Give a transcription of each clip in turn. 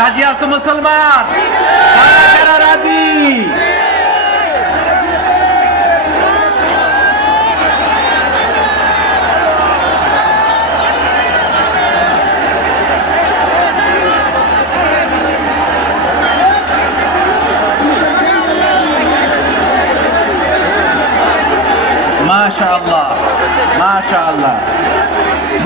রাজি আছো মুসলমান? কারা রাজি।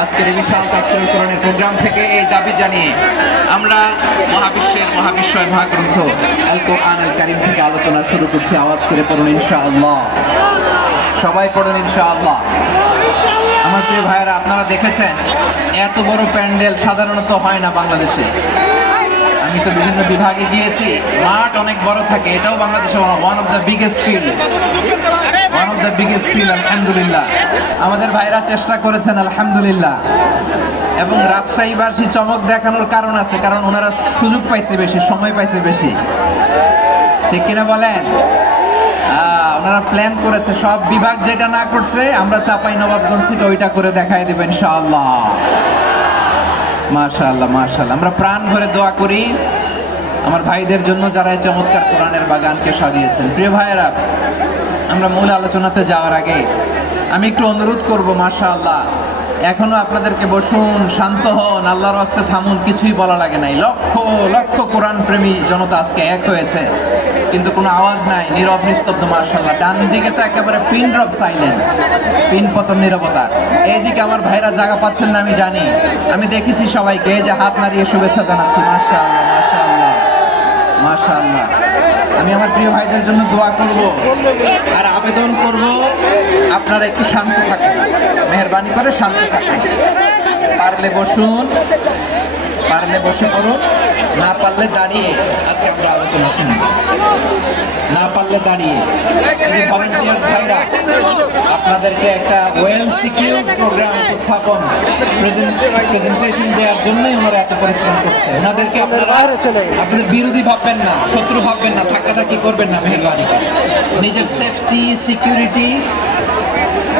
আজকের বিশাল তাফসীরুল কোরআনের প্রোগ্রাম থেকে এই দাবি জানিয়ে আমরা মহাবিশ্বের মহাবিশ্বয় মহাগ্রন্থ আল কোরআন আল কারিম থেকে আলোচনা শুরু করছি। আওয়াজ করে পড়ুন ইনশাআল্লাহ। সবাই পড়ুন ইনশাআল্লাহ। আমার প্রিয় ভাইয়েরা, আপনারা দেখেছেন, এত বড় প্যান্ডেল সাধারণত হয় না বাংলাদেশে। আমি তো বিভিন্ন বিভাগে গিয়েছি। মাঠ অনেক বড় থাকে, এটাও বাংলাদেশে one of the biggest field one of the biggest field আলহামদুলিল্লাহ। আমাদের ভাইরা চেষ্টা করেছেন, আলহামদুলিল্লাহ। এবং রাজশাহীবাসী চমক দেখানোর কারণ আছে, কারণ ওনারা সুযোগ পাইছে বেশি, সময় পাইছে বেশি। ঠিক কিনা বলেন? ওনারা প্ল্যান করেছে, সব বিভাগ যেটা না করছে, আমরা চাপাই নবাবগঞ্জ থেকে ওইটা করে দেখাই দেবেন ইনশাআল্লাহ। মাশাআল্লাহ মাশাআল্লাহ। আমরা প্রাণ ভরে দোয়া করি। আমার ভাইদের জন্য যারা এই চমৎকার কোরআনের বাগানকে সাজিয়েছেন। প্রিয় ভাইয়েরা, আমরা মূল আলোচনাতে যাওয়ার আগে আমি একটু অনুরোধ করব, মাশাআল্লাহ। এখনও আপনাদেরকে বসুন, শান্ত হন, আল্লাহর রাস্তে থামুন, কিছুই বলা লাগে নাই। লক্ষ লক্ষ কোরআন প্রেমী জনতা আজকে এক হয়েছে। কিন্তু কোনো আওয়াজ নাই, নীরব, নিস্তব্ধ মার্শাল্লাহ। ডান দিকে তো একেবারে পিন ড্রপ সাইলেন্ট পিন পতন নিরবতা। এইদিকে আমার ভাইরা জায়গা পাচ্ছেন না, আমি জানি। আমি দেখেছি সবাইকে, এই যে হাত নাড়িয়ে শুভেচ্ছা জানাচ্ছি। মার্শাল্লাহ। আমি আমার প্রিয় ভাইদের জন্য দোয়া করব আর আবেদন করব, আপনারা একটু শান্ত থাকুন। মেহরবানি করে শান্ত থাকুন। পারলে বসুন। পারলে বসে পড়ুন না পারলে দাঁড়িয়ে আজকে আমরা আলোচনা শুনব না পারলে দাঁড়িয়ে। ভাইরা, আপনাদেরকে একটা ওয়েল সিকিউর প্রোগ্রাম উপস্থাপন প্রেজেন্টেশন দেওয়ার জন্যই ওনারা এত পরিশ্রম করছে। ওনাদেরকে আপনারা, আপনাদের বিরোধী ভাববেন না, শত্রু ভাববেন না, ধাক্কাধাক্কি করবেন না মেহরবানি নিজের safety security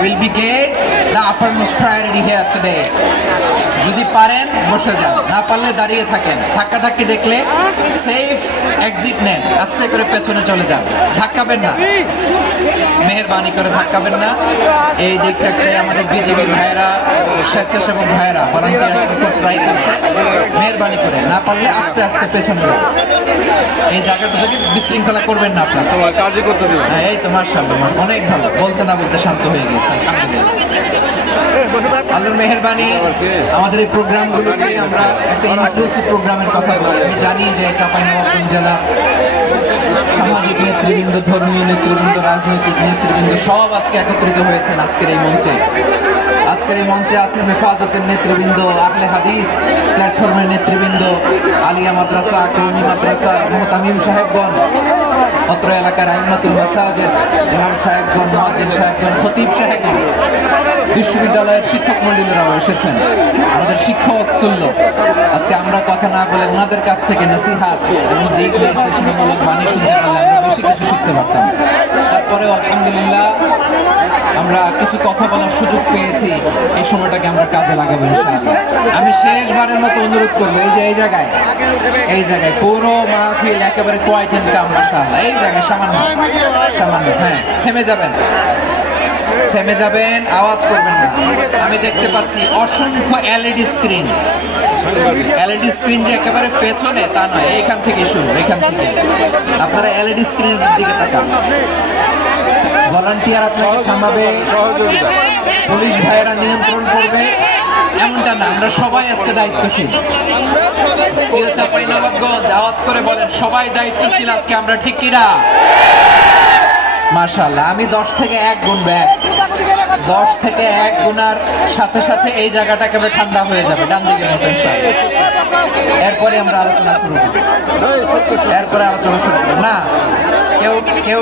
will be get the uppermost priority here today. যদি পারেন বসে যান। না পারলে দাঁড়িয়ে থাকেন। ধাক্কা ধাক্কি দেখলে সেফ এক্সিট নেন। আস্তে করে পেছনে চলে যান। ধাক্কাবেন না। মেহরবানি করে ধাক্কাবেন না। এই দিকটাতে আমাদের বিজেপির ভাইয়েরা স্বেচ্ছাসেবক ভাইয়েরা ভলান্টিয়ার্স খুব ট্রাই করছে। মেহরবানি করে। না পারলে আস্তে আস্তে পেছনে যান। এই জায়গাটা থেকে বিশৃঙ্খলা করবেন না আপনারা? করতে হ্যাঁ এই তোমার সামনে অনেক ভালো। বলতে না বলতে শান্ত হয়ে আমাদের এই প্রোগ্রামের কথা আমি জানি যে নেতৃবৃন্দ, ধর্মীয় নেতৃবৃন্দ, রাজনৈতিক নেতৃবৃন্দ সব আজকে একত্রিত হয়েছেন আজকের এই মঞ্চে। আজকের এই মঞ্চে আছে হেফাজতের নেতৃবৃন্দ, আহলে হাদিস প্ল্যাটফর্মের নেতৃবৃন্দ আলিয়া মাদ্রাসা, কৌমি মাদ্রাসা, মোহতামিম সাহেবগণ, অত্র এলাকার আইমাতুল মাসাজেদ, ইমাম সাহেবগণ মহাজিন সাহেবগণ, খতিব সাহেবগণ, বিশ্ববিদ্যালয়ের শিক্ষক মন্ডলীরাও এসেছেন। আমাদের শিক্ষক তুল্য। আজকে আমরা কথা না বলে ওনাদের কাছ থেকে নাসিহাত এবং দিক নির্দেশনামূলক বাণী শুনতে পারলে আমরা বেশি কিছু শিখতে পারতাম। তারপরেও আলহামদুলিল্লাহ আমরা কিছু কথা বলার সুযোগ পেয়েছি, এই সময়টাকে আমরা কাজে লাগাবো আমি শেষবারের মতো অনুরোধ করব, এই যে, এই জায়গায় এই জায়গায়, পুরো মাহফিল একেবারে কোয়াইট এন্ড কাম এই জায়গায় সামান্য সামান্য হ্যাঁ থেমে যাবেন। থেমে যাবেন, আওয়াজ করবেন না। আমি দেখতে পাচ্ছি অসংখ্য এলইডি স্ক্রিন এলইডি স্ক্রিন যে একেবারে পেছনে, তা নয় এখান থেকে শুরু এখান থেকে। আপনারা এলইডি স্ক্রিনের দিকে তাকান। ভলান্টিয়ার আপনাকে থামাবে। পুলিশ ভাইয়েরা নিয়ন্ত্রণ করবে। এমনটা না আমরা সবাই আজকে দায়িত্বশীল। প্রিয় চাঁপাইনবাবগঞ্জ আওয়াজ করে বলেন সবাই দায়িত্বশীল আজকে আমরা ঠিক কিনা? মার্শাল্লাহ আমি দশ থেকে এক গুণ ব্যাগ দশ থেকে এক গুণার সাথে সাথে এই জায়গাটা একেবারে ঠান্ডা হয়ে যাবে ডান দিকে মতো এরপরে আমরা আলোচনা শুরু করব। এরপরে আলোচনা শুরু করব। না কেউ কেউ